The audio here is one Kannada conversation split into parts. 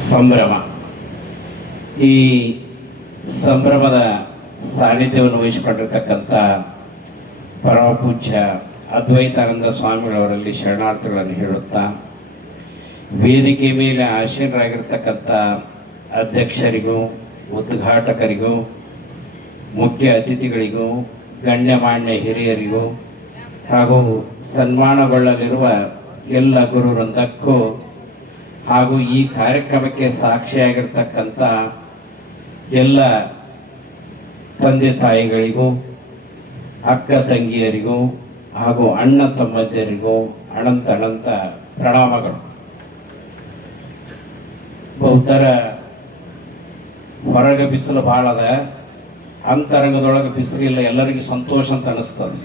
ಸಂಭ್ರಮ. ಈ ಸಂಭ್ರಮದ ಸಾನ್ನಿಧ್ಯವನ್ನು ವಹಿಸಿಕೊಂಡಿರ್ತಕ್ಕಂಥ ಪರಮ ಪೂಜ್ಯ ಅದ್ವೈತಾನಂದ ಸ್ವಾಮಿಗಳವರಲ್ಲಿ ಶರಣಾರ್ಥಿಗಳನ್ನು ಹೇಳುತ್ತಾ, ವೇದಿಕೆ ಮೇಲೆ ಆಸೀನರಾಗಿರ್ತಕ್ಕಂಥ ಅಧ್ಯಕ್ಷರಿಗೂ, ಉದ್ಘಾಟಕರಿಗೂ, ಮುಖ್ಯ ಅತಿಥಿಗಳಿಗೂ, ಗಣ್ಯಮಾನ್ಯ ಹಿರಿಯರಿಗೂ ಹಾಗೂ ಸನ್ಮಾನಗೊಳ್ಳಲಿರುವ ಎಲ್ಲ ಗುರುವೃಂದಕ್ಕೂ ಹಾಗೂ ಈ ಕಾರ್ಯಕ್ರಮಕ್ಕೆ ಸಾಕ್ಷಿಯಾಗಿರ್ತಕ್ಕಂಥ ಎಲ್ಲ ತಂದೆ ತಾಯಿಗಳಿಗೂ, ಅಕ್ಕ ತಂಗಿಯರಿಗೂ ಹಾಗೂ ಅಣ್ಣ ತಮ್ಮಂದಿರಿಗೂ ಅನಂತ ಪ್ರಣಾಮಗಳು. ಬಹುತರ ಹೊರಗೆ ಬಿಸಿಲು ಭಾಳ ಅದ, ಅಂತರಂಗದೊಳಗೆ ಬಿಸಿಲಿಲ್ಲ, ಎಲ್ಲರಿಗೂ ಸಂತೋಷ ಅಂತ ಅನಿಸ್ತದೆ.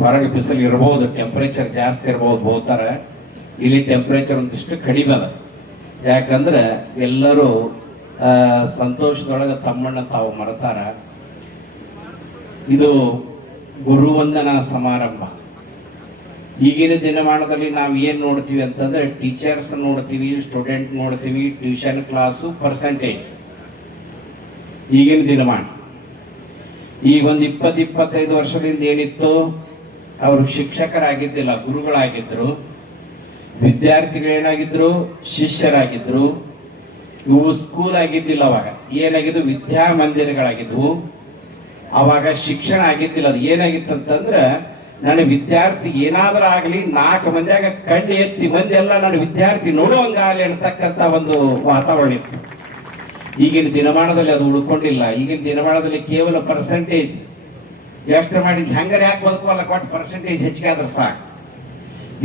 ಹೊರಗೆ ಬಿಸಿಲು ಇರ್ಬೋದು, ಟೆಂಪ್ರೇಚರ್ ಜಾಸ್ತಿ ಇರ್ಬೋದು, ಬಹುತರ ಇಲ್ಲಿ ಟೆಂಪ್ರೇಚರ್ ಒಂದಿಷ್ಟು ಕಡಿಮೆ ಅದ. ಯಾಕಂದ್ರೆ ಎಲ್ಲರೂ ಸಂತೋಷದೊಳಗೆ ತಮ್ಮಣ್ಣ ತಾವು ಮರೆತಾರ. ಇದು ಗುರುವಂದನಾ ಸಮಾರಂಭ. ಈಗಿನ ದಿನಮಾನದಲ್ಲಿ ನಾವು ಏನು ನೋಡ್ತೀವಿ ಅಂತಂದ್ರೆ, ಟೀಚರ್ಸ್ ನೋಡ್ತೀವಿ, ಸ್ಟೂಡೆಂಟ್ ನೋಡ್ತೀವಿ, ಟ್ಯೂಷನ್ ಕ್ಲಾಸು, ಪರ್ಸೆಂಟೇಜ್. ಈಗಿನ ದಿನಮಾನ ಈಗ ಒಂದು 20-25 ವರ್ಷದಿಂದ ಏನಿತ್ತು, ಅವರು ಶಿಕ್ಷಕರಾಗಿದ್ದಿಲ್ಲ, ಗುರುಗಳಾಗಿದ್ರು. ವಿದ್ಯಾರ್ಥಿಗಳೇನಾಗಿದ್ರು, ಶಿಷ್ಯರಾಗಿದ್ರು. ಇವು ಸ್ಕೂಲ್ ಆಗಿದ್ದಿಲ್ಲ, ಅವಾಗ ಏನಾಗಿದ್ವು, ವಿದ್ಯಾಮಂದಿರಗಳಾಗಿದ್ವು. ಅವಾಗ ಶಿಕ್ಷಣ ಆಗಿದ್ದಿಲ್ಲ. ಅದು ಏನಾಗಿತ್ತಂತಂದ್ರೆ, ನನ್ನ ವಿದ್ಯಾರ್ಥಿ ಏನಾದ್ರೂ ಆಗಲಿ 4 ಮಂದಿಯಾಗ ಕಣ್ಣು ಎತ್ತಿ ಮಂದಿ ಎಲ್ಲ ನನ್ನ ವಿದ್ಯಾರ್ಥಿ ನೋಡುವಂಗಾಗಲಿ ಅಂತಕ್ಕಂಥ ಒಂದು ವಾತಾವರಣ ಇತ್ತು. ಈಗಿನ ದಿನಮಾನದಲ್ಲಿ ಅದು ಉಳ್ಕೊಂಡಿಲ್ಲ. ಈಗಿನ ದಿನಮಾನದಲ್ಲಿ ಕೇವಲ ಪರ್ಸೆಂಟೇಜ್ ಎಷ್ಟು ಮಾಡಿದ್ ಹೆಂಗಾರೆ ಯಾಕೆ ಬದುಕುವಲ್ಲ, ಕೊಟ್ಟು ಪರ್ಸೆಂಟೇಜ್ ಹೆಚ್ಚಿಗೆ ಆದ್ರೆ ಸಾಕು.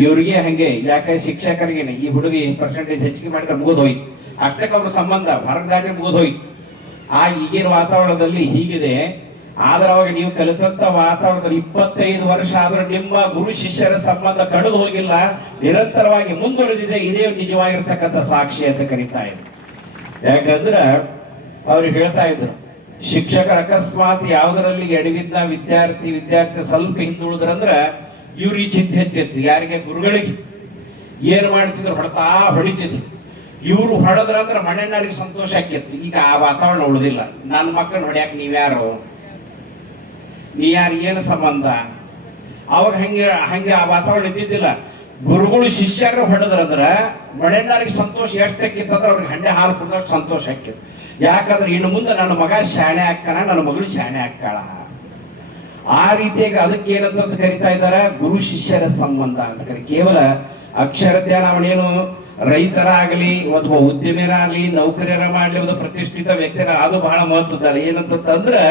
ಇವ್ರಿಗೆ ಹಂಗೆ, ಯಾಕೆ ಶಿಕ್ಷಕರಿಗೇನೆ ಈ ಹುಡುಗಿ ಪರ್ಸೆಂಟೇಜ್ ಹೆಚ್ಚಿಗೆ ಮಾಡಿದ್ರೆ ಮುಗಿದೋಯ್ತು, ಅಷ್ಟಕ್ಕೆ ಅವ್ರ ಸಂಬಂಧ ಹೊರಗೆ ದಾಟಿ ಮುಗಿದೋಯ್ತು. ಈಗಿನ ವಾತಾವರಣದಲ್ಲಿ ಹೀಗಿದೆ. ಆದ್ರೆ ಅವಾಗ ನೀವು ಕಲಿತಂತ ವಾತಾವರಣದಲ್ಲಿ 25 ವರ್ಷ ಆದ್ರೂ ನಿಮ್ಮ ಗುರು ಶಿಷ್ಯರ ಸಂಬಂಧ ಕಡಿದು ಹೋಗಿಲ್ಲ, ನಿರಂತರವಾಗಿ ಮುಂದುವರೆದಿದೆ. ಇದೇ ನಿಜವಾಗಿರ್ತಕ್ಕಂಥ ಸಾಕ್ಷಿ ಅಂತ ಕರೀತಾ ಇದ್ರು. ಯಾಕಂದ್ರೆ ಅವ್ರು ಹೇಳ್ತಾ ಇದ್ರು, ಶಿಕ್ಷಕರ ಅಕಸ್ಮಾತ್ ಯಾವುದರಲ್ಲಿ ಎಡವಿದ್ದ ವಿದ್ಯಾರ್ಥಿ ಸ್ವಲ್ಪ ಹಿಂದುಳಿದ್ರಂದ್ರೆ ಇವ್ರು ಈ ಚಿಂತೆ ಎತ್ತಿತ್ತು. ಯಾರಿಗೆ? ಗುರುಗಳಿಗೆ. ಏನು ಮಾಡ್ತಿದ್ರು, ಹೊಡಿತಿದ್ರು. ಇವ್ರು ಹೊಡೆದ್ರಂದ್ರೆ ಮನೆಯವ್ರಿಗೆ ಸಂತೋಷ ಆಕಿತ್ತು. ಈಗ ಆ ವಾತಾವರಣ ಉಳಿದಿಲ್ಲ. ನನ್ನ ಮಕ್ಕಳನ್ನ ಹೊಡ್ಯಾಕ ನೀವ್ಯಾರು, ನೀ ಯಾರು, ಏನು ಸಂಬಂಧ? ಅವಾಗ ಹಂಗೆ ಆ ವಾತಾವರಣ ಇದ್ದಿದ್ದಿಲ್ಲ. ಗುರುಗಳು ಶಿಷ್ಯರು ಹೊಡೆದ್ರಂದ್ರೆ ಮನೆಯವ್ರಿಗೆ ಸಂತೋಷ ಎಷ್ಟಾಕಿತ್ತಂದ್ರೆ ಅವ್ರಿಗೆ ಹಂಡೆ ಹಾಲು ಕುಡಿದಷ್ಟು ಸಂತೋಷ ಆಕಿತ್ತು. ಯಾಕಂದ್ರೆ ಇನ್ನು ಮುಂದೆ ನನ್ನ ಮಗ ಶಾಣೆ ಹಾಕ್ಕಾನ, ನನ್ನ ಮಗಳು ಶಾಣೆ ಹಾಕ್ಕಾಳ. ಆ ರೀತಿಯಾಗಿ ಅದಕ್ಕೆ ಏನಂತ ಕರಿತಾ ಇದ್ದಾರೆ, ಗುರು ಶಿಷ್ಯರ ಸಂಬಂಧ ಅಂತ ಕರಿ. ಕೇವಲ ಅಕ್ಷರಜ್ಞಾನ, ಅವನೇನು ರೈತರಾಗಲಿ ಅಥವಾ ಉದ್ಯಮಿರಾಗಲಿ, ನೌಕರಿಯರ ಮಾಡಲಿ, ಒಂದು ಪ್ರತಿಷ್ಠಿತ ವ್ಯಕ್ತಿರ, ಅದು ಬಹಳ ಮಹತ್ವದಲ್ಲ. ಏನಂತಂದ್ರೆ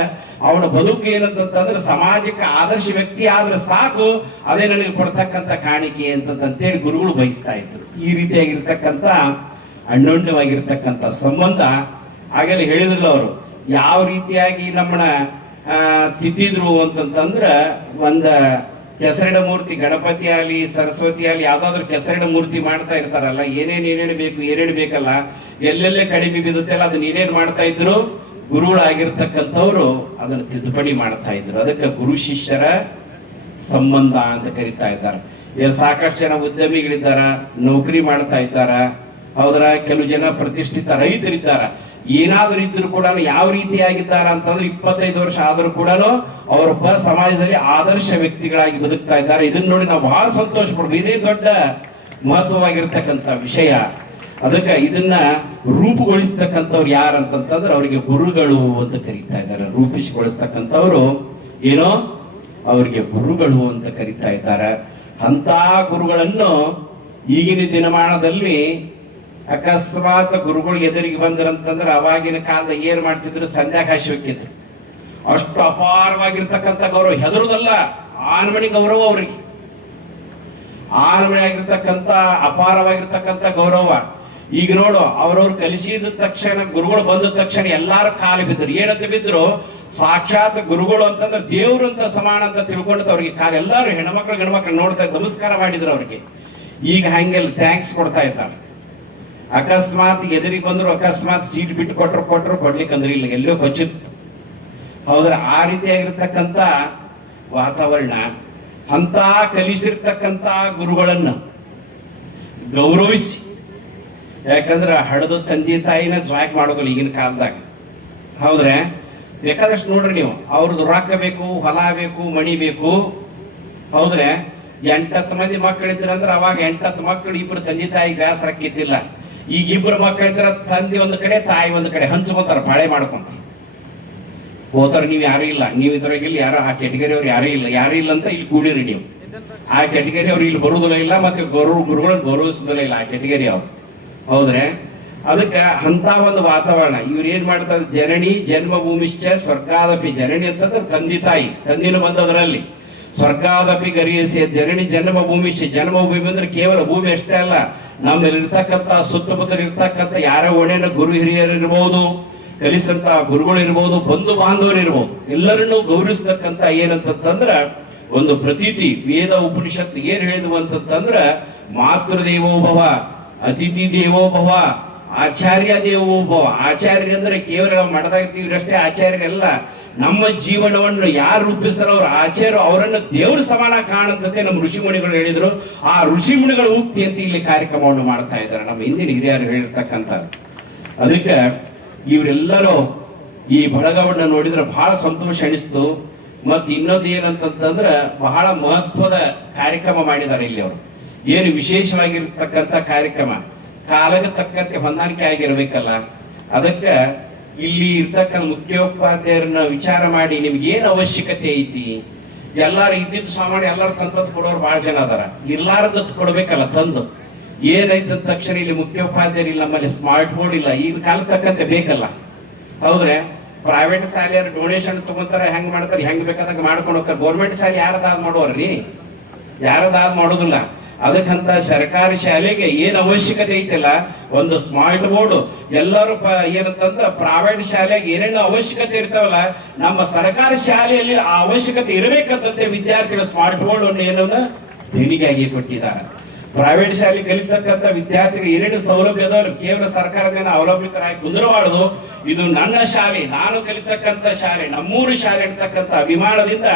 ಅವನ ಬದುಕು ಏನಂತಂದ್ರೆ ಸಮಾಜಕ್ಕೆ ಆದರ್ಶ ವ್ಯಕ್ತಿ ಆದ್ರೆ ಸಾಕು, ಅದೇ ನನಗೆ ಕೊಡ್ತಕ್ಕಂಥ ಕಾಣಿಕೆ ಅಂತಂತೇಳಿ ಗುರುಗಳು ಬಯಸ್ತಾ ಇದ್ರು. ಈ ರೀತಿಯಾಗಿರ್ತಕ್ಕಂಥ ಅನ್ಯೋನ್ಯವಾಗಿರ್ತಕ್ಕಂಥ ಸಂಬಂಧ. ಆಗಲೇ ಹೇಳಿದ್ರಲ್ಲ ಅವರು, ಯಾವ ರೀತಿಯಾಗಿ ನಮ್ಮನ್ನ ತಿದ್ದಿದ್ರು ಅಂತಂತಂದ್ರ, ಒಂದ ಕೆಸರಿನ ಮೂರ್ತಿ, ಗಣಪತಿ ಆಗಲಿ ಸರಸ್ವತಿ ಆಗಲಿ ಯಾವ್ದಾದ್ರು ಕೆಸರಿನ ಮೂರ್ತಿ ಮಾಡ್ತಾ ಇರ್ತಾರಲ್ಲ, ಏನೇನು ಬೇಕು, ಏನೇನು ಬೇಕಲ್ಲ, ಎಲ್ಲೆಲ್ಲೇ ಕಡಿಮೆ ಬಿದ್ದುತ್ತೆಲ್ಲ ಅದನ್ನ ಏನೇನು ಮಾಡ್ತಾ ಇದ್ರು, ಗುರುಗಳಾಗಿರ್ತಕ್ಕಂಥವ್ರು ಅದನ್ನು ತಿದ್ದುಪಡಿ ಮಾಡ್ತಾ ಇದ್ರು. ಅದಕ್ಕೆ ಗುರು ಶಿಷ್ಯರ ಸಂಬಂಧ ಅಂತ ಕರಿತಾ ಇದ್ದಾರೆ. ಸಾಕಷ್ಟು ಜನ ಉದ್ಯಮಿಗಳಿದ್ದಾರ, ನೌಕರಿ ಮಾಡ್ತಾ ಇದ್ದಾರ, ಹೌದ್ರ, ಕೆಲವು ಜನ ಪ್ರತಿಷ್ಠಿತ ರೈತರಿದ್ದಾರ. ಏನಾದ್ರೂ ಇದ್ರು ಕೂಡ ಯಾವ ರೀತಿಯಾಗಿದ್ದಾರ ಅಂತಂದ್ರೆ 25 ವರ್ಷ ಆದ್ರೂ ಕೂಡ ಅವರೊಬ್ಬ ಸಮಾಜದಲ್ಲಿ ಆದರ್ಶ ವ್ಯಕ್ತಿಗಳಾಗಿ ಬದುಕ್ತಾ ಇದ್ದಾರೆ. ಇದನ್ನ ನೋಡಿ ನಾವು ಬಹಳ ಸಂತೋಷ ಪಡ್ಬೋದು. ಇದೇ ದೊಡ್ಡ ಮಹತ್ವವಾಗಿರ್ತಕ್ಕಂಥ ವಿಷಯ. ಅದಕ್ಕೆ ಇದನ್ನ ರೂಪುಗೊಳಿಸ್ತಕ್ಕಂಥವ್ರು ಯಾರಂತಂದ್ರೆ ಅವರಿಗೆ ಗುರುಗಳು ಅಂತ ಕರೀತಾ ಇದ್ದಾರೆ. ರೂಪಿಸಿಗೊಳಿಸ್ತಕ್ಕಂಥವ್ರು ಏನೋ ಅವರಿಗೆ ಗುರುಗಳು ಅಂತ ಕರೀತಾ ಇದ್ದಾರೆ. ಅಂತ ಗುರುಗಳನ್ನು ಈಗಿನ ದಿನಮಾನದಲ್ಲಿ ಅಕಸ್ಮಾತ್ ಗುರುಗಳು ಎದುರಿಗೆ ಬಂದ್ರಂತಂದ್ರೆ ಅವಾಗಿನ ಕಾಲದ ಏನ್ ಮಾಡ್ತಿದ್ರು, ಸಂಧ್ಯಾಗ ಹಾಸಿ ಹೋಗಿದ್ರು. ಅಷ್ಟು ಅಪಾರವಾಗಿರ್ತಕ್ಕಂಥ ಗೌರವ, ಹೆದರುದಲ್ಲ, ಆನ್ಮಣಿ ಗೌರವ ಅವ್ರಿಗೆ. ಆನ್ಮಣಿ ಆಗಿರ್ತಕ್ಕಂಥ ಅಪಾರವಾಗಿರ್ತಕ್ಕಂಥ ಗೌರವ. ಈಗ ನೋಡು, ಅವ್ರವ್ರು ಕಲಿಸಿದ ತಕ್ಷಣ, ಗುರುಗಳು ಬಂದ ತಕ್ಷಣ ಎಲ್ಲಾರು ಕಾಲು ಬಿದ್ದರು. ಏನಂತ ಬಿದ್ರು, ಸಾಕ್ಷಾತ್ ಗುರುಗಳು ಅಂತಂದ್ರೆ ದೇವ್ರು ಅಂತ ಸಮಾನ ಅಂತ ತಿಳ್ಕೊಂಡು ಅವ್ರಿಗೆ ಕಾಲು, ಎಲ್ಲಾರು ಹೆಣ್ಮಕ್ಳು ಗಂಡ್ಮಕ್ಳು ನೋಡ್ತಾ ನಮಸ್ಕಾರ ಮಾಡಿದ್ರು ಅವ್ರಿಗೆ. ಈಗ ಹಂಗೆಲ್ಲ ಥ್ಯಾಂಕ್ಸ್ ಕೊಡ್ತಾ ಇದ್ದಾರೆ. ಅಕಸ್ಮಾತ್ ಎದುರಿಗೆ ಬಂದ್ರು, ಅಕಸ್ಮಾತ್ ಸೀಟ್ ಬಿಟ್ಟು ಕೊಟ್ರು ಕೊಡ್ಲಿಕ್ಕಂದ್ರೆ ಇಲ್ಲ, ಎಲ್ಲೋ ಕೊಚ್ಚಿತ್ತು. ಹೌದ್ರ, ಆ ರೀತಿಯಾಗಿರ್ತಕ್ಕಂಥ ವಾತಾವರಣ. ಅಂತ ಕಲಿಸಿರ್ತಕ್ಕಂಥ ಗುರುಗಳನ್ನ ಗೌರವಿಸಿ ಯಾಕಂದ್ರೆ ಹಳದ ತಂದೆ ತಾಯಿನ ಜಾಕ್ ಮಾಡೋದಿಲ್ಲ ಈಗಿನ ಕಾಲದಾಗ. ಹೌದ್ರೆ ಬೇಕಾದಷ್ಟು ನೋಡ್ರಿ ನೀವು, ಅವ್ರದ್ದು ರೊಕ್ಕ ಬೇಕು, ಹೊಲ ಬೇಕು, ಮಣಿ ಬೇಕು. ಹೌದ್ರೆ 8-10 ಮಂದಿ ಮಕ್ಕಳಿದ್ರ ಅಂದ್ರೆ ಅವಾಗ 8-10 ಮಕ್ಕಳು ಇಬ್ರು ತಂದೆ ತಾಯಿ ಬ್ಯಾಸರ ಆಕ್ಕಿದ್ದಿಲ್ಲ. ಈಗ ಇಬ್ರು ಮಕ್ಕಳಿದ್ರ ತಂದೆ ಒಂದು ಕಡೆ ತಾಯಿ ಒಂದು ಕಡೆ ಹಂಚ್ಕೊಂತಾರ, ಬಾಳೆ ಮಾಡ್ಕೊಂತಾರ, ಹೋತಾರ. ನೀವು ಯಾರು ಇಲ್ಲ, ನೀವು ಇದ್ರಾಗಿಲ್ಲ, ಯಾರು ಆ ಕೆಟಗರಿ ಅವ್ರು ಯಾರು ಇಲ್ಲ ಅಂತ ಇಲ್ಲಿ ಕೂಡಿರಿ ನೀವು. ಆ ಕೆಟಗರಿ ಅವ್ರು ಇಲ್ಲಿ ಬರುವುದಿಲ್ಲ ಇಲ್ಲ, ಮತ್ತೆ ಗುರುಗಳನ್ನ ಗೌರವಿಸುದಿಲ್ಲ ಇಲ್ಲ ಆ ಕೆಟಗರಿ ಅವ್ರು. ಹೌದ್ರೆ ಅದಕ್ಕೆ ಅಂತ ಒಂದು ವಾತಾವರಣ ಇವ್ರು ಏನ್ ಮಾಡ್ತಾರೆ, ಜನನಿ ಜನ್ಮಭೂಮಿಶ್ಚ ಸ್ವರ್ಗಾದಪಿ. ಜನನಿ ಅಂತಂದ್ರೆ ತಂದೆ ತಾಯಿ, ತಂದಿನ ಬಂದದ್ರಲ್ಲಿ. ಸ್ವರ್ಗಾದಪಿ ಗರಿಯಸಿ ಜನನಿ ಜನ್ಮಭೂಮಿಶ್ಚ. ಜನ್ಮಭೂಮಿ ಅಂದ್ರೆ ಕೇವಲ ಭೂಮಿ ಅಷ್ಟೇ ಅಲ್ಲ, ನಮ್ಮಲ್ಲಿ ಇರ್ತಕ್ಕಂಥ ಸುತ್ತಮುತ್ತ ಇರ್ತಕ್ಕಂಥ ಯಾರ ಒಣೆನ ಗುರು ಹಿರಿಯರು ಇರ್ಬೋದು, ಕಲಿಸಂತ ಗುರುಗಳು ಇರ್ಬೋದು, ಬಂಧು ಬಾಂಧವರು ಇರ್ಬೋದು, ಎಲ್ಲರನ್ನೂ ಗೌರವಿಸ್ತಕ್ಕಂಥ ಏನಂತಂದ್ರ ಒಂದು ಪ್ರತೀತಿ. ವೇದ ಉಪನಿಷತ್ ಏನ್ ಹೇಳಿದ್ವು ಅಂತಂದ್ರ ಮಾತೃದೇವೋಭವ, ಅತಿಥಿ ದೇವೋಭವ, ಆಚಾರ್ಯ ದೇವೋಭವ. ಆಚಾರ್ಯ ಅಂದ್ರೆ ಕೇವಲ ಮಾಡದಾಗಿರ್ತೀವಿ ಇರಷ್ಟೇ ಆಚಾರ್ಯರಲ್ಲ, ನಮ್ಮ ಜೀವನವನ್ನು ಯಾರು ರೂಪಿಸ್ತಾರ ಅವ್ರ ಆಚಾರ್ಯ, ಅವರನ್ನು ದೇವ್ರ ಸಮಾನ ಕಾಣುತ್ತೆ ನಮ್ಮ ಋಷಿಮುನಿಗಳು ಹೇಳಿದ್ರು. ಆ ಋಷಿಮುನಿಗಳ ಉಕ್ತಿ ಅಂತ ಇಲ್ಲಿ ಕಾರ್ಯಕ್ರಮವನ್ನು ಮಾಡ್ತಾ ಇದ್ದಾರೆ ನಮ್ಮ ಹಿಂದಿನ ಹಿರಿಯರು ಹೇಳಿರ್ತಕ್ಕಂಥ. ಅದಕ್ಕೆ ಇವರೆಲ್ಲರೂ ಈ ಬಳಗವನ್ನು ನೋಡಿದ್ರೆ ಬಹಳ ಸಂತೋಷ ಅನಿಸ್ತು. ಮತ್ತು ಇನ್ನೊಂದು ಏನಂತಂದ್ರೆ ಬಹಳ ಮಹತ್ವದ ಕಾರ್ಯಕ್ರಮ ಮಾಡಿದ್ದಾರೆ ಇಲ್ಲಿ ಅವರು. ಏನು ವಿಶೇಷವಾಗಿರ್ತಕ್ಕಂಥ ಕಾರ್ಯಕ್ರಮ, ಕಾಲಕ್ಕೆ ತಕ್ಕಂತೆ ಹೊಂದಾಣಿಕೆ ಆಗಿರ್ಬೇಕಲ್ಲ. ಅದಕ್ಕೆ ಇಲ್ಲಿ ಇರ್ತಕ್ಕಂಥ ಮುಖ್ಯೋಪಾಧ್ಯಾಯರನ್ನ ವಿಚಾರ ಮಾಡಿ ನಿಮ್ಗೆ ಏನು ಅವಶ್ಯಕತೆ ಐತಿ, ಎಲ್ಲಾರು ಇದ್ದಿದ್ದು ಸಾಮಾನ್ಯ ಎಲ್ಲರೂ ತಂತದ್ದು ಕೊಡೋರು ಬಹಳ ಜನ ಅದಾರ, ಇರ್ಲಾರದತ್ತು ಕೊಡ್ಬೇಕಲ್ಲ ತಂದು. ಏನೈತ ತಕ್ಷಣ ಇಲ್ಲಿ ಮುಖ್ಯೋಪಾಧ್ಯಾಯರು ಇಲ್ಲ, ನಮ್ಮಲ್ಲಿ ಸ್ಮಾರ್ಟ್ ಬೋರ್ಡ್ ಇಲ್ಲ, ಈಗ ಕಾಲ ತಕ್ಕಂತೆ ಬೇಕಲ್ಲ. ಹೌದ್ರೆ ಪ್ರೈವೇಟ್ ಶಾಲೆಯವರು ಡೊನೇಷನ್ ತಗೊಂತಾರೆ, ಹೆಂಗ್ ಮಾಡ್ತಾರೆ, ಹೆಂಗ್ ಬೇಕಾದಾಗ ಮಾಡ್ಕೊಂಡು ಹೋಗ್ತಾರೆ. ಗೌರ್ಮೆಂಟ್ ಶಾಲೆ ಯಾರದಾದ್ ಮಾಡೋರ್ರಿ, ಯಾರದಾದ್ ಮಾಡೋದಿಲ್ಲ. ಅದಕ್ಕಂತ ಸರ್ಕಾರಿ ಶಾಲೆಗೆ ಏನ್ ಅವಶ್ಯಕತೆ ಐತಿಲ್ಲ, ಒಂದು ಸ್ಮಾರ್ಟ್ ಬೋರ್ಡ್. ಎಲ್ಲರೂ ಏನಂತಂದ್ರ ಪ್ರೈವೇಟ್ ಶಾಲೆಗೆ ಏನೇನು ಅವಶ್ಯಕತೆ ಇರ್ತಾವಲ್ಲ, ನಮ್ಮ ಸರ್ಕಾರಿ ಶಾಲೆಯಲ್ಲಿ ಆ ಅವಶ್ಯಕತೆ ಇರಬೇಕಂತೆ ವಿದ್ಯಾರ್ಥಿಗಳ ಸ್ಮಾರ್ಟ್ ಬೋರ್ಡ್ ಅನ್ನು ಏನನ್ನ ದೇಣಿಗೆಯಾಗಿ ಕೊಟ್ಟಿದ್ದಾರೆ. ಪ್ರೈವೇಟ್ ಶಾಲೆ ಕಲಿತಕ್ಕಂಥ ವಿದ್ಯಾರ್ಥಿಗಳು ಏನೇನು ಸೌಲಭ್ಯ ಅದಾವ ಕೇವಲ ಸರ್ಕಾರದಿಂದ ಅವಲಂಬಿತರಾಗಿ ಕುಂದರಬಾರದು. ಇದು ನನ್ನ ಶಾಲೆ, ನಾನು ಕಲಿತಕ್ಕಂಥ ಶಾಲೆ, ನಮ್ಮೂರು ಶಾಲೆ ಇರ್ತಕ್ಕಂಥ ಅಭಿಮಾನದಿಂದ,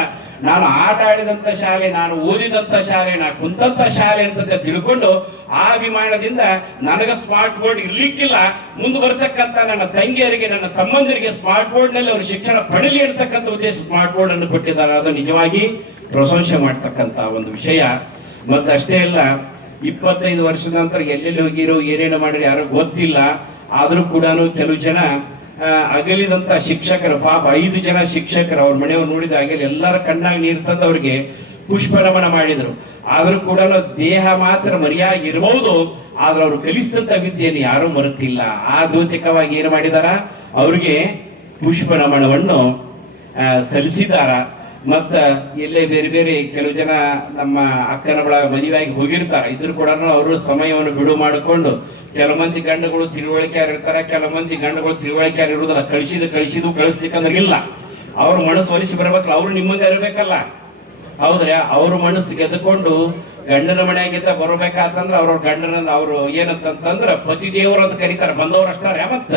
ನಾನು ಆಟ ಆಡಿದಂತ ಶಾಲೆ, ನಾನು ಓದಿದಂತ ಶಾಲೆ, ನಾನು ಕುಂತಂತ ಶಾಲೆ ಅಂತ ತಿಳ್ಕೊಂಡು ಆ ಅಭಿಮಾನದಿಂದ ನನಗ ಸ್ಮಾರ್ಟ್ ಬೋರ್ಡ್ ಇರ್ಲಿಕ್ಕಿಲ್ಲ, ಮುಂದೆ ಬರ್ತಕ್ಕಂಥ ನನ್ನ ತಂಗಿಯರಿಗೆ, ನನ್ನ ತಮ್ಮಂದಿರಿಗೆ ಸ್ಮಾರ್ಟ್ ಬೋರ್ಡ್ ನಲ್ಲಿ ಅವರು ಶಿಕ್ಷಣ ಪಡಲಿ ಇರ್ತಕ್ಕಂಥ ಉದ್ದೇಶ ಸ್ಮಾರ್ಟ್ ಬೋರ್ಡ್ ಅನ್ನು ಕೊಟ್ಟಿದ್ದಾರೆ. ಅದು ನಿಜವಾಗಿ ಪ್ರಶಂಸೆ ಮಾಡ್ತಕ್ಕಂಥ ಒಂದು ವಿಷಯ. ಮತ್ತೆ ಅಷ್ಟೇ ಅಲ್ಲ, 25 ವರ್ಷದ ನಂತರ ಎಲ್ಲೆಲ್ಲಿ ಹೋಗಿರೋ, ಏನೇನು ಮಾಡಿರೋ ಯಾರೋ ಗೊತ್ತಿಲ್ಲ. ಆದ್ರೂ ಕೂಡ ಕೆಲವು ಜನ ಅಗಲಿದಂತ ಶಿಕ್ಷಕರು, ಪಾಪ 5 ಜನ ಶಿಕ್ಷಕರು ಅವ್ರ ಮನೆಯವ್ರು ನೋಡಿದ ಆಗಲಿ ಎಲ್ಲರ ಕಣ್ಣಾಗ ನೀರು ತಂದು ಅವ್ರಿಗೆ ಪುಷ್ಪ ನಮನ ಮಾಡಿದ್ರು. ಆದ್ರೂ ಕೂಡ ದೇಹ ಮಾತ್ರ ಮರೆಯಾಗಿರ್ಬಹುದು, ಆದ್ರೆ ಅವ್ರು ಕಲಿಸಿದಂತ ವಿದ್ಯೆಯನ್ನು ಯಾರೂ ಮರೆತಿಲ್ಲ. ಆ ದ್ಯೋತಿಕವಾಗಿ ಏನು ಮಾಡಿದಾರ, ಅವ್ರಿಗೆ ಪುಷ್ಪ ನಮನವನ್ನು ಸಲ್ಲಿಸಿದಾರ. ಮತ್ತ ಎಲ್ಲೇ ಬೇರೆ ಬೇರೆ ಕೆಲವು ಜನ ನಮ್ಮ ಅಕ್ಕನ ಬಳ ಮದುವೆಯಾಗಿ ಹೋಗಿರ್ತಾರೆ, ಇದ್ರು ಕೂಡ ಅವರು ಸಮಯವನ್ನು ಬಿಡು ಮಾಡಿಕೊಂಡು, ಕೆಲವು ಮಂದಿ ಗಂಡುಗಳು ತಿಳುವಳಿಕೆ ಇರ್ತಾರೆ, ಕೆಲವು ಮಂದಿ ಗಂಡುಗಳು ತಿಳುವಳಿಕೆ ಇರುವುದಿಲ್ಲ. ಕಳಿಸಿದ್ದು ಕಳಿಸ್ಲಿಕ್ಕಂದ್ರೆ ಇಲ್ಲ, ಅವ್ರ ಮನಸ್ಸು ಒಲಿಸಿ ಬರ್ಬೇಕಲ್ಲ, ಅವ್ರು ನಿಮ್ಮಂಗೆ ಇರಬೇಕಲ್ಲ. ಹೌದ್ರೆ ಅವ್ರ ಮನಸ್ಸು ಗೆದ್ದುಕೊಂಡು ಗಂಡನ ಮನೆಯಾಗಿದ್ದ ಬರ್ಬೇಕಾತಂದ್ರ ಅವ್ರವ್ರ ಗಂಡನ ಅವ್ರು ಏನಂತಂದ್ರ ಪತಿ ದೇವರು ಅಂತ ಕರೀತಾರೆ. ಬಂದವ್ರು ಅಷ್ಟಾರೆ, ಮತ್ತ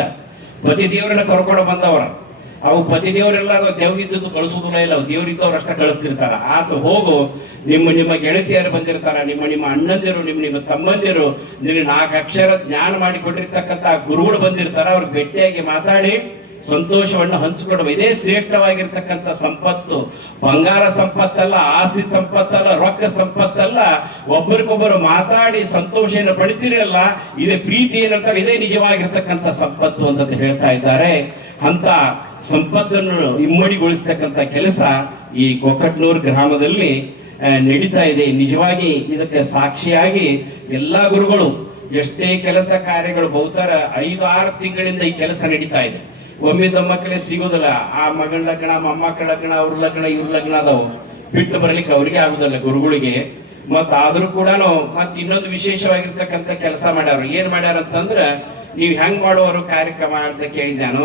ಪತಿ ದೇವರನ್ನ ಕರ್ಕೊಂಡು ಬಂದವ್ರ. ಅವು ಪತಿ ದೇವರೆಲ್ಲ ದೇವ್ರಿದ್ದದ್ದು ಕಳಿಸೋದಿಲ್ಲ, ಇಲ್ಲ ದೇವ್ರಿದ್ದವ್ರು ಅಷ್ಟ ಕಳಿಸ್ತಿರ್ತಾರ. ಆತ ಹೋಗು, ನಿಮ್ಮ ಗೆಳತಿಯರು ಬಂದಿರ್ತಾರ, ನಿಮ್ಮ ಅಣ್ಣಂದಿರು, ನಿಮ್ಮ ತಮ್ಮಂದಿರು, ನಿನ್ನ 4 ಅಕ್ಷರ ಜ್ಞಾನ ಮಾಡಿ ಕೊಟ್ಟಿರ್ತಕ್ಕಂಥ ಗುರುಗಳು ಬಂದಿರ್ತಾರ. ಅವ್ರಿಗೆ ಭೇಟಿಯಾಗಿ ಮಾತಾಡಿ ಸಂತೋಷವನ್ನು ಹಂಚಿಕೊಂಡು, ಇದೇ ಶ್ರೇಷ್ಠವಾಗಿರ್ತಕ್ಕಂಥ ಸಂಪತ್ತು. ಬಂಗಾರ ಸಂಪತ್ತಲ್ಲ, ಆಸ್ತಿ ಸಂಪತ್ತಲ್ಲ, ರೊಕ್ಕ ಸಂಪತ್ತಲ್ಲ. ಒಬ್ಬರಿಗೊಬ್ಬರು ಮಾತಾಡಿ ಸಂತೋಷವನ್ನು ಪಡಿತೀರಲ್ಲ, ಇದೇ ಪ್ರೀತಿ ಏನಂತಾರೆ, ಇದೇ ನಿಜವಾಗಿರ್ತಕ್ಕಂಥ ಸಂಪತ್ತು ಅಂತ ಹೇಳ್ತಾ ಇದ್ದಾರೆ. ಅಂತ ಸಂಪತ್ತನ್ನು ಇಮ್ಮಡಿಗೊಳಿಸ್ತಕ್ಕಂಥ ಕೆಲಸ ಈ ಕೊಕ್ಕಟ್ನೂರು ಗ್ರಾಮದಲ್ಲಿ ನಡೀತಾ ಇದೆ. ನಿಜವಾಗಿ ಇದಕ್ಕೆ ಸಾಕ್ಷಿಯಾಗಿ ಎಲ್ಲಾ ಗುರುಗಳು ಎಷ್ಟೇ ಕೆಲಸ ಕಾರ್ಯಗಳು ಬಹುತರ 5-6 ತಿಂಗಳಿಂದ ಈ ಕೆಲಸ ನಡೀತಾ ಇದೆ. ಒಮ್ಮೆ ಮಕ್ಕಳೇ ಸಿಗೋದಿಲ್ಲ. ಆ ಮಗನ ಲಗ್ನ, ಮೊಮ್ಮಕ್ಕಳ ಲಗ್ನ, ಅವ್ರ ಲಗ್ನ, ಇವ್ರ ಲಗ್ನ ಅದಾವು, ಬಿಟ್ಟು ಬರ್ಲಿಕ್ಕೆ ಅವ್ರಿಗೆ ಆಗುದಿಲ್ಲ ಗುರುಗಳಿಗೆ. ಮತ್ ಆದ್ರೂ ಕೂಡ ಮತ್ ಇನ್ನೊಂದು ವಿಶೇಷವಾಗಿರ್ತಕ್ಕಂಥ ಕೆಲಸ ಮಾಡ್ಯಾರ. ಏನ್ ಮಾಡ್ಯಾರ ಅಂತಂದ್ರ, ನೀವ್ ಹೆಂಗ್ ಮಾಡುವರು ಕಾರ್ಯಕ್ರಮ ಅಂತ ಕೇಳಿದ್ ನಾನು.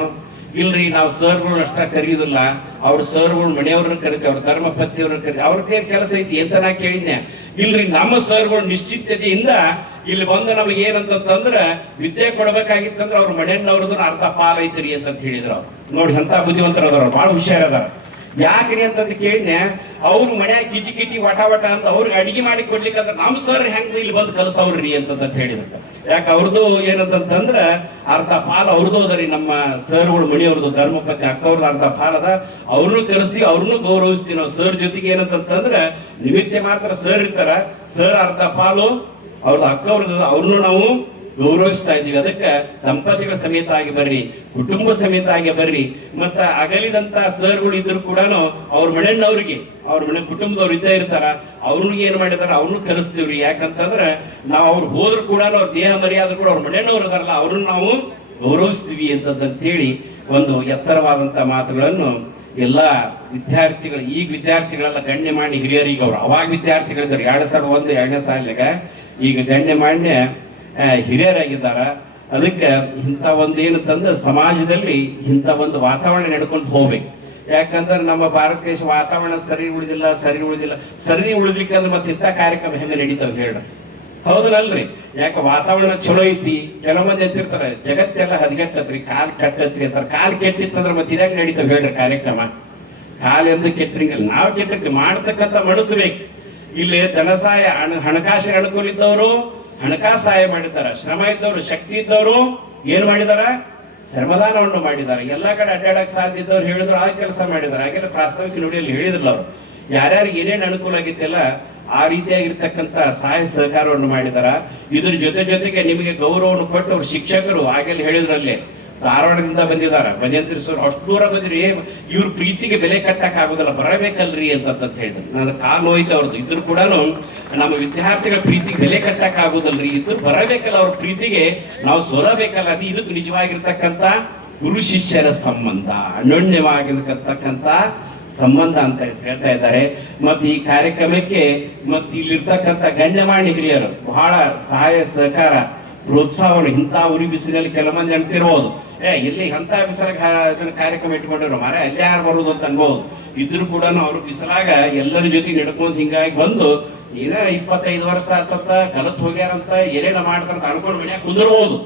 ಇಲ್ರಿ, ನಾವು ಸರ್ಗಳು ಅಷ್ಟ ಕರೆಯುದಿಲ್ಲ, ಅವ್ರ ಸರ್ಗಳು ಮನೆಯವ್ರನ್ನ ಕರಿತೀವಿ, ಅವ್ರ ಧರ್ಮ ಪತಿಯವ್ರನ್ನ ಕರಿತೀವಿ, ಅವ್ರಿಗೆ ಕೆಲಸ ಐತಿ ಅಂತ ನಾ ಕೇಳಿದ್ನೆ. ಇಲ್ರಿ, ನಮ್ಮ ಸರ್ಗಳು ನಿಶ್ಚಿತತೆಯಿಂದ ಇಲ್ಲಿ ಬಂದು ನಮಗೆ ಏನಂತಂದ್ರ ವಿದ್ಯೆ ಕೊಡ್ಬೇಕಾಗಿತ್ತಂದ್ರ ಅವ್ರ ಮನೆಯವ್ರದ್ದು ಅರ್ಧ ಪಾಲ್ ಐತ್ರಿ ಅಂತ ಹೇಳಿದ್ರು. ಅವ್ರು ನೋಡಿ, ಅಂತ ಬುದ್ಧಿವಂತರ ಅದಾರ, ಬಹಳ ಹುಷಾರ ಅದಾರ. ಯಾಕ್ರಿ ಅಂತಂದು ಕೇಳಿದ್ನೆ, ಅವ್ರು ಮನ್ಯಾಗ ಕಿಟಿ ಕಿಟಿ ವಟ ವಟ ಅಂತ ಅವ್ರಿಗೆ ಅಡಿಗೆ ಮಾಡಿ ಕೊಡ್ಲಿಕ್ಕಂದ್ರೆ ನಮ್ಮ ಸರ್ ಹೆಂಗ್ ಇಲ್ಲಿ ಬಂದು ಕಲ್ಸವ್ರಿ ಅಂತಂತ ಹೇಳಿದ್ರು. ಯಾಕೆ ಅವ್ರದ್ದು ಏನಂತಂದ್ರ ಅರ್ಧ ಪಾಲ್ ಅವ್ರದ್ದು ಅದರಿ, ನಮ್ಮ ಸರ್ಗಳು ಮಣಿಯವ್ರದ್ದು ಧರ್ಮಪತಿ ಅಕ್ಕವ್ರದ್ದು ಅರ್ಧ ಪಾಲ್ ಅದ, ಅವ್ರನ್ನೂ ಕರೆಸ್ತೀವಿ, ಅವ್ರನ್ನೂ ಗೌರವಿಸ್ತೀವಿ ನಾವು. ಸರ್ ಜೊತೆಗೆ ಏನಂತಂದ್ರ ನಿಮಿತ್ತ ಮಾತ್ರ ಸರ್ ಇರ್ತಾರ, ಸರ್ ಅರ್ಧ ಪಾಲು ಅವ್ರದ್ದು ಅಕ್ಕವ್ರದ್ದು, ಅವ್ರನ್ನೂ ನಾವು ಗೌರವಿಸ್ತಾ ಇದ್ದೀವಿ. ಅದಕ್ಕೆ ದಂಪತಿಗಳ ಸಮೇತ ಆಗಿ ಬರ್ರಿ, ಕುಟುಂಬ ಸಮೇತ ಆಗಿ ಬರ್ರಿ. ಮತ್ತ ಅಗಲಿದಂತ ಸರ್ಗಳು ಇದ್ರು ಕೂಡ ಅವ್ರ ಮನೆಯವ್ರಿಗೆ, ಅವ್ರ ಮನೆ ಕುಟುಂಬದವ್ರು ಇದ್ದೇ ಇರ್ತಾರ, ಅವ್ರಿಗೆ ಏನ್ ಮಾಡಿದಾರ ಅವ್ರನ್ನು ಕರೆಸ್ತೀವ್ರಿ. ಯಾಕಂತಂದ್ರ ನಾವು ಅವ್ರು ಹೋದ್ರು ಕೂಡ ಅವ್ರ ದೇಹ ಮರ್ಯಾದೆ ಕೂಡ ಅವ್ರ ಮನೆಯವ್ರು ಇದಾರಲ್ಲ ಅವ್ರನ್ನ ನಾವು ಗೌರವಿಸ್ತೀವಿ ಅಂತೇಳಿ ಒಂದು ಎತ್ತರವಾದಂತ ಮಾತುಗಳನ್ನು ಎಲ್ಲ ವಿದ್ಯಾರ್ಥಿಗಳು, ಈಗ ವಿದ್ಯಾರ್ಥಿಗಳೆಲ್ಲ ಗಣ್ಯ ಮಾಡಿ ಹಿರಿಯರಿಗೆ, ಅವ್ರು ಅವಾಗ ವಿದ್ಯಾರ್ಥಿಗಳಿದ್ದಾರೆ 2001 2ನೇ ಸಾಲಿನಾಗ, ಈಗ ಗಣ್ಯ ಮಾನ್ಯ ಹಿರಿಯರಾಗಿದ್ದಾರ. ಅದಕ್ಕೆ ಇಂಥ ಒಂದು ಏನಂತಂದ್ರೆ ಸಮಾಜದಲ್ಲಿ ಇಂಥ ಒಂದು ವಾತಾವರಣ ನಡ್ಕೊಂಡು ಹೋಗ್ಬೇಕು. ಯಾಕಂದ್ರೆ ನಮ್ಮ ಭಾರತ ದೇಶ ವಾತಾವರಣ ಸರಿ ಉಳಿದ್ಲಿಕ್ಕೆ ಅಂದ್ರೆ ಮತ್ತೆ ಇಂಥ ಕಾರ್ಯಕ್ರಮ ಹೆಂಗೆ ನಡೀತಾವ ಹೇಳ, ಹೌದಲ್ರಿ? ಯಾಕೆ ವಾತಾವರಣ ಚಲೋ ಐತಿ, ಕೆಲವೊಂದು ಎತ್ತಿರ್ತಾರೆ ಜಗತ್ತೆಲ್ಲ ಹದಗೆಟ್ಟತ್ರಿ, ಕಾಲ್ ಕೆಟ್ಟತ್ರಿ ಅಂತಾರೆ. ಕಾಲ್ ಕೆಟ್ಟಿತ್ತಂದ್ರೆ ಮತ್ತೆ ಇದಾಗ ನಡೀತಾವ ಹೇಳ್ರಿ ಕಾರ್ಯಕ್ರಮ? ಕಾಲ್ ಎಂದು ಕೆಟ್ಟಿರಂಗಿಲ್ಲ, ನಾವು ಕೆಟ್ಟಕ್ಕೆ ಮಾಡ್ತಕ್ಕಂಥ ಮನಸ್ಬೇಕು. ಇಲ್ಲಿ ಧನಸಹಾಯ ಹಣಕಾಸಿನ ಅನುಕೂಲ ಇದ್ದವರು ಹಣಕಾಸು ಸಹಾಯ ಮಾಡಿದ್ದಾರೆ, ಶ್ರಮ ಇದ್ದವರು ಶಕ್ತಿ ಇದ್ದವರು ಏನ್ ಮಾಡಿದಾರ, ಶ್ರಮದಾನವನ್ನು ಮಾಡಿದ್ದಾರೆ. ಎಲ್ಲಾ ಕಡೆ ಅಡ್ಡಾಡಕ್ ಸಾಧ್ಯ ಇದ್ದವ್ರು ಹೇಳಿದ್ರು ಆ ಕೆಲಸ ಮಾಡಿದ್ದಾರೆ. ಹಾಗೆಲ್ಲ ಪ್ರಾಸ್ತಾವಿಕ ನುಡಿಯಲ್ಲಿ ಹೇಳಿದ್ರಲ್ಲ ಅವರು, ಯಾರ್ಯಾರಿಗೆ ಏನೇನು ಅನುಕೂಲ ಆಗಿತ್ತೆಲ್ಲ ಆ ರೀತಿಯಾಗಿರ್ತಕ್ಕಂಥ ಸಹಾಯ ಸಹಕಾರವನ್ನು ಮಾಡಿದಾರ. ಇದ್ರ ಜೊತೆಗೆ ನಿಮಗೆ ಗೌರವವನ್ನು ಕೊಟ್ಟು ಅವ್ರ ಶಿಕ್ಷಕರು ಹಾಗೆಲ್ಲ ಹೇಳಿದ್ರಲ್ಲಿ ಧಾರವಾಡದಿಂದ ಬಂದಿದ್ದಾರೆ, ಭಜಂತ್ರಿ ಸರ್ ಅಷ್ಟು ದೂರ ಬಂದಿರಿ, ಇವ್ರ ಪ್ರೀತಿಗೆ ಬೆಲೆ ಕಟ್ಟಕ್ ಆಗೋದಲ್ಲ, ಬರಬೇಕಲ್ರಿ ಅಂತ ಹೇಳಿದ್ರು. ನನ್ನ ಕಾಲು ಹೋಯ್ತು ಅವ್ರದ್ದು. ಇದ್ರು ಕೂಡ ನಮ್ಮ ವಿದ್ಯಾರ್ಥಿಗಳ ಪ್ರೀತಿಗೆ ಬೆಲೆ ಕಟ್ಟಕ್ ಆಗೋದಲ್ರಿ, ಇದ್ರು ಬರಬೇಕಲ್ಲ, ಅವ್ರ ಪ್ರೀತಿಗೆ ನಾವು ಸೋಲಬೇಕಲ್ಲ. ಅದು ಇದಕ್ಕೆ ನಿಜವಾಗಿರ್ತಕ್ಕಂಥ ಗುರು ಶಿಷ್ಯರ ಸಂಬಂಧ, ಅನ್ಯೋನ್ಯವಾಗಿರ್ತಕ್ಕಂಥ ಸಂಬಂಧ ಅಂತ ಹೇಳ್ತಾ ಇದ್ದಾರೆ. ಮತ್ತೆ ಈ ಕಾರ್ಯಕ್ರಮಕ್ಕೆ ಮತ್ತೆ ಇಲ್ಲಿರ್ತಕ್ಕಂಥ ಗಣ್ಯಮಾನ್ಯ ಹಿರಿಯರು ಬಹಳ ಸಹಾಯ ಸಹಕಾರ ಪ್ರೋತ್ಸಾಹವನ್ನು, ಇಂಥ ಉರಿ ಬಿಸಿಲಲ್ಲಿ ಕೆಲವೊಂದು ಅಂತಿರ್ಬೋದು, ಇಲ್ಲಿ ಅಂತ ಬಿಸಿಲ ಕಾರ್ಯಕ್ರಮ ಇಟ್ಕೊಂಡಿರೋ ಮಾರ ಅಲ್ಲಿ ಯಾರು ಬರುದು ಅಂತ ಅನ್ಬಹುದು. ಇದ್ರು ಕೂಡ ಅವ್ರು ಬಿಸಿಲಾಗ ಎಲ್ಲರ ಜೊತೆ ನಡ್ಕೊಂಡು ಹಿಂಗಾಗಿ ಬಂದು ಏನ 25 ವರ್ಷ ಆತಂತ ಕಲತ್ ಹೋಗ್ಯಾರಂತ ಏನೇನ ಮಾಡ್ತಾರಂತ ಅನ್ಕೊಂಡು ಮನ್ಯಾಗ ಕುಂದಿರ್ಬೋದು.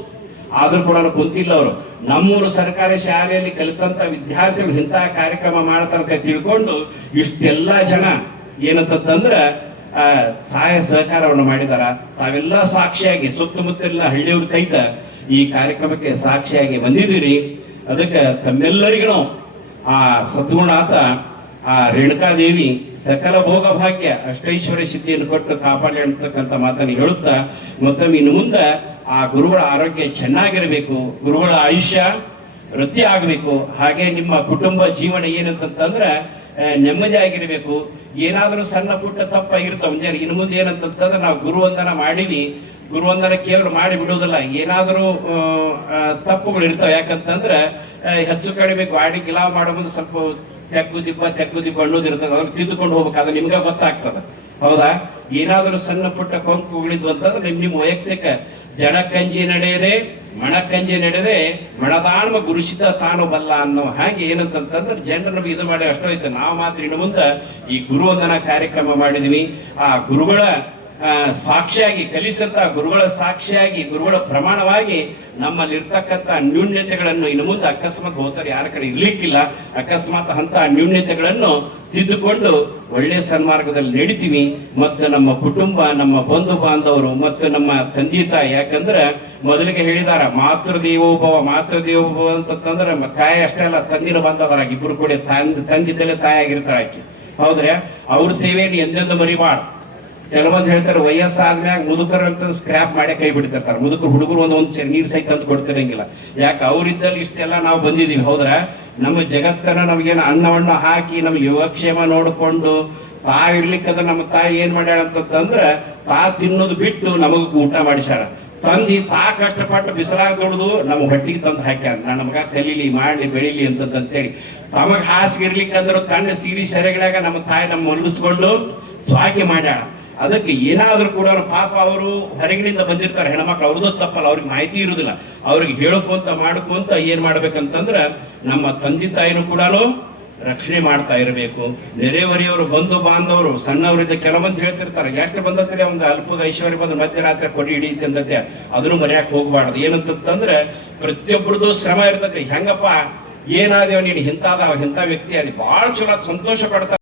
ಆದ್ರೂ ಕೂಡ ಕುಂತಿಲ್ಲ ಅವರು. ನಮ್ಮೂರು ಸರ್ಕಾರಿ ಶಾಲೆಯಲ್ಲಿ ಕಲಿತಂತ ವಿದ್ಯಾರ್ಥಿಗಳು ಇಂತಹ ಕಾರ್ಯಕ್ರಮ ಮಾಡ್ತಾರಂತ ತಿಳ್ಕೊಂಡು ಇಷ್ಟೆಲ್ಲಾ ಜನ ಏನಂತಂದ್ರ ಸಹಾಯ ಸಹಕಾರವನ್ನು ಮಾಡಿದಾರ. ತಾವೆಲ್ಲ ಸಾಕ್ಷಿಯಾಗಿ ಸುತ್ತಮುತ್ತಲಿನ ಹಳ್ಳಿಯವರು ಸಹಿತ ಈ ಕಾರ್ಯಕ್ರಮಕ್ಕೆ ಸಾಕ್ಷಿಯಾಗಿ ಬಂದಿದ್ದೀರಿ. ಅದಕ್ಕೆ ತಮ್ಮೆಲ್ಲರಿಗೂ ಆ ಸದ್ಗುಣಾತ ಆ ರೇಣುಕಾದೇವಿ ಸಕಲ ಭೋಗ ಭಾಗ್ಯ ಅಷ್ಟೈಶ್ವರ್ಯ ಸಿದ್ಧಿಯನ್ನು ಕೊಟ್ಟು ಕಾಪಾಡಿ ಅಂತಕ್ಕಂಥ ಮಾತನ್ನು ಹೇಳುತ್ತಾ, ಮತ್ತೊಮ್ಮೆ ಇನ್ನು ಮುಂದೆ ಆ ಗುರುಗಳ ಆರೋಗ್ಯ ಚೆನ್ನಾಗಿರಬೇಕು, ಗುರುಗಳ ಆಯುಷ್ಯ ವೃದ್ಧಿ ಆಗಬೇಕು. ಹಾಗೆ ನಿಮ್ಮ ಕುಟುಂಬ ಜೀವನ ಏನಂತಂದ್ರೆ ನೆಮ್ಮದಿ ಆಗಿರ್ಬೇಕು. ಏನಾದ್ರೂ ಸಣ್ಣ ಪುಟ್ಟ ತಪ್ಪಾಗಿರ್ತಾವ ಮುಂಜಾನೆ. ಇನ್ನು ಮುಂದೆ ಏನಂತಂದ್ರೆ ನಾವು ಗುರುವಂದನ ಮಾಡಿವಿ, ಗುರುವಂದನ ಕೇವಲ ಮಾಡಿ ಬಿಡುವುದಿಲ್ಲ, ಏನಾದರೂ ತಪ್ಪುಗಳು ಇರ್ತಾವ. ಯಾಕಂತಂದ್ರೆ ಹೆಚ್ಚು ಕಡಿಮೆ ಗಾಡಿ ಗಿಲಾವ್ ಮಾಡೋ ಮುಂದೆ ಸ್ವಲ್ಪ ತೆಗ್ಗು ದಿಬ್ಬ ಅನ್ನೋದು ಇರ್ತದೆ, ಅವ್ರು ತಿದ್ದುಕೊಂಡು ಹೋಗ್ಬೇಕು. ಅದು ನಿಮ್ಗೆ ಗೊತ್ತಾಗ್ತದೆ, ಹೌದಾ? ಏನಾದರೂ ಸಣ್ಣ ಪುಟ್ಟ ಕೊಂಕುಗಳಿದ್ವು ಅಂತಂದ್ರೆ ನಿಮ್ಮ ವೈಯಕ್ತಿಕ ಜನಕ್ಕಂಜಿ ನಡೆಯದೆ ಮಣಕ್ಕಂಜಿ ನಡೆದೆ ಮಣದಾಣ್ಮ ಗುರುಸಿದ ತಾನು ಬಲ್ಲ ಅನ್ನೋ ಹಾಗೆ ಏನಂತಂದ್ರೆ ಜನರು ನಮಗೆ ಇದು ಮಾಡಿ ಅಷ್ಟೋ ಇತ್ತು. ನಾವು ಮಾತ್ರ ಇನ್ನು ಮುಂದೆ ಈ ಗುರುವಂದನ ಕಾರ್ಯಕ್ರಮ ಮಾಡಿದ್ವಿ. ಆ ಗುರುಗಳ ಸಾಕ್ಷಿಯಾಗಿ ಕಲಿಸಂತ ಗುರುಗಳ ಸಾಕ್ಷಿಯಾಗಿ ಗುರುಗಳ ಪ್ರಮಾಣವಾಗಿ ನಮ್ಮಲ್ಲಿರ್ತಕ್ಕಂಥ ನ್ಯೂನ್ಯತೆಗಳನ್ನು ಇನ್ನು ಮುಂದೆ ಅಕಸ್ಮಾತ್ ಹೋಗ್ತಾರೆ ಯಾರ ಕಡೆ ಇರ್ಲಿಕ್ಕಿಲ್ಲ. ಅಕಸ್ಮಾತ್ ಅಂತ ನ್ಯೂನ್ಯತೆಗಳನ್ನು ತಿದ್ದುಕೊಂಡು ಒಳ್ಳೆ ಸನ್ಮಾರ್ಗದಲ್ಲಿ ನಡಿತೀವಿ. ಮತ್ತು ನಮ್ಮ ಕುಟುಂಬ, ನಮ್ಮ ಬಂಧು ಬಾಂಧವರು ಮತ್ತು ನಮ್ಮ ತಂದೆ ತಾಯಿ, ಯಾಕಂದ್ರೆ ಮೊದಲಿಗೆ ಹೇಳಿದಾರ ಮಾತೃದೇವೋಭವ ಅಂತಂದ್ರೆ ತಾಯಿ ಅಷ್ಟೇ ಅಲ್ಲ, ತಂದಿನ ಬಂದವರ ಇಬ್ರು ಕೂಡ ತಂದಿದ್ದಲ್ಲೇ ತಾಯಿ ಆಗಿರ್ತಾಳೆ ಆಕಿ, ಹೌದ್ರೆ? ಅವ್ರ ಸೇವೆಯನ್ನು ಎಂದೆಂದು ಮರಿಬಾರ್ದು. ಕೆಲವೊಂದು ಹೇಳ್ತಾರೆ ವಯಸ್ಸಾದ್ಮ್ಯಾಗ ಮುದುಕರು ಅಂತ ಸ್ಕ್ರಾಪ್ ಮಾಡಿ ಕೈ ಬಿಡ್ತಿರ್ತಾರೆ. ಮುದುಕರು ಹುಡುಗರು ಒಂದು ನೀರು ಸಹಿತ ಅಂತ ಕೊಡ್ತಿರಂಗಿಲ್ಲ. ಯಾಕೆ ಅವ್ರಿದ್ದಲ್ಲಿ ಇಷ್ಟೆಲ್ಲ ನಾವು ಬಂದಿದೀವಿ, ಹೌದ್ರ? ನಮ್ಮ ಜಗತ್ತನ್ನ ನಮಗೇನು ಅನ್ನವನ್ನ ಹಾಕಿ ನಮ್ಗೆ ಯೋಗಕ್ಷೇಮ ನೋಡಿಕೊಂಡು ಇರ್ಲಿಕ್ಕಂದ್ರೆ ನಮ್ಮ ತಾಯಿ ಏನ್ ಮಾಡ್ಯಾಳ ಅಂತಂದ್ರ ತಿನ್ನೋದು ಬಿಟ್ಟು ನಮಗ ಊಟ ಮಾಡಿಸ್ಯಾರ. ತಂದಿ ಕಷ್ಟಪಟ್ಟು ಬಿಸಿಲಾಗ ದುಡ್ದು ನಮ್ಮ ಹೊಟ್ಟಿಗೆ ತಂದು ಹಾಕ್ಯಾರ, ನನ್ನ ಮಗ ಕಲೀಲಿ ಮಾಡ್ಲಿ ಬೆಳಿಲಿ ಅಂತಂತೇಳಿ. ತಮಗ್ ಹಾಸಿಗೆ ಇರ್ಲಿಕ್ಕಂದ್ರು ತಣ್ಣ ಸೀರಿ ಸೆರೆಗಳಾಗ ನಮ್ಮ ತಾಯಿ ನಮ್ಮ ಮಲಗಿಸ್ಕೊಂಡು ಸ್ವಾಕಿ ಮಾಡ್ಯಾಳ. ಅದಕ್ಕೆ ಏನಾದ್ರೂ ಕೂಡ ಪಾಪ ಅವರು ಹೊರಗಿನಿಂದ ಬಂದಿರ್ತಾರೆ ಹೆಣ್ಮಕ್ಳು, ಅವ್ರದ್ದು ತಪ್ಪಲ್ಲ, ಅವ್ರಿಗೆ ಮಾಹಿತಿ ಇರುವುದಿಲ್ಲ. ಅವ್ರಿಗೆ ಹೇಳ್ಕೊಂತ ಮಾಡ್ಕೊಂತ ಏನ್ ಮಾಡ್ಬೇಕಂತಂದ್ರ ನಮ್ಮ ತಂದೆ ತಾಯಿನೂ ಕೂಡ ರಕ್ಷಣೆ ಮಾಡ್ತಾ ಇರಬೇಕು. ನೆರೆಹೊರೆಯವರು ಬಂಧು ಬಾಂಧವರು ಸಣ್ಣವರಿದ್ದ ಕೆಲವೊಂದು ಹೇಳ್ತಿರ್ತಾರೆ, ಎಷ್ಟು ಬಂದತ್ತೆ ಒಂದು ಅಲ್ಪದ ಐಶ್ವರ್ಯ ಬಂದು ಮಧ್ಯರಾತ್ರಿ ಕೊಡಿ ಹಿಡಿಯುತ್ತೆ ಅಂದತ್ತೆ, ಅದನ್ನು ಮರ್ಯಾಕ್ ಹೋಗ್ಬಾರ್ದು. ಏನಂತಂದ್ರೆ ಪ್ರತಿಯೊಬ್ಬರದು ಶ್ರಮ ಇರ್ತದೆ. ಹೆಂಗಪ್ಪ ಏನಾದೇವ ನೀನು ಇಂಥ ವ್ಯಕ್ತಿ ಅದು ಭಾಳ ಚಲೋ ಸಂತೋಷ ಪಡ್ತಾನೆ.